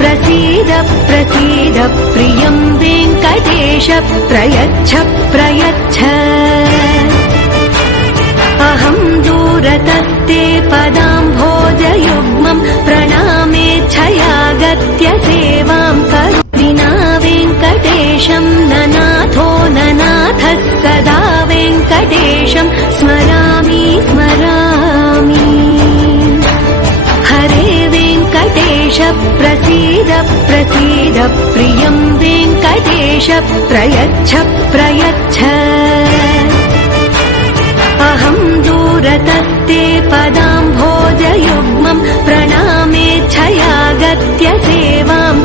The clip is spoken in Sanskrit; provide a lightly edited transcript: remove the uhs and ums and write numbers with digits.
प्रसीद प्रसीद प्रियं वेङ्कटेश प्रयच्छ प्रयच्छ अहं दूरतस्ते पदाम्भोजयुग्मं प्रणामेच्छयागत्य सेवां करुणा वेङ्कटेशं ननाथो ननाथः सदा वेङ्कटेशं स्मरामि स्मरामि हरे वेङ्कटेश प्रसीद प्रसीद प्रियं वेङ्कटेश प्रयच्छ प्रयच्छ अहं दूरतस्ते पदाम्भोजयुग्मं प्रणामेच्छयागत्य सेवां